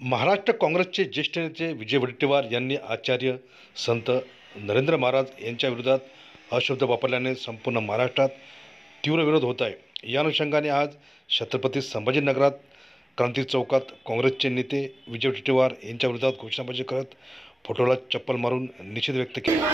महाराष्ट्र काँग्रेसचे ज्येष्ठ नेते विजय वडेट्टीवार यांनी आचार्य संत नरेंद्र महाराज यांच्या विरोधात अशब्द वापरल्याने संपूर्ण महाराष्ट्रात तीव्र विरोध होत आहे। या अनुषंगाने आज छत्रपती संभाजीनगरात क्रांती चौकात काँग्रेसचे नेते विजय वडेट्टीवार यांच्या विरोधात घोषणाबाजी करत फोटोला चप्पल मारून निषेध व्यक्त केला।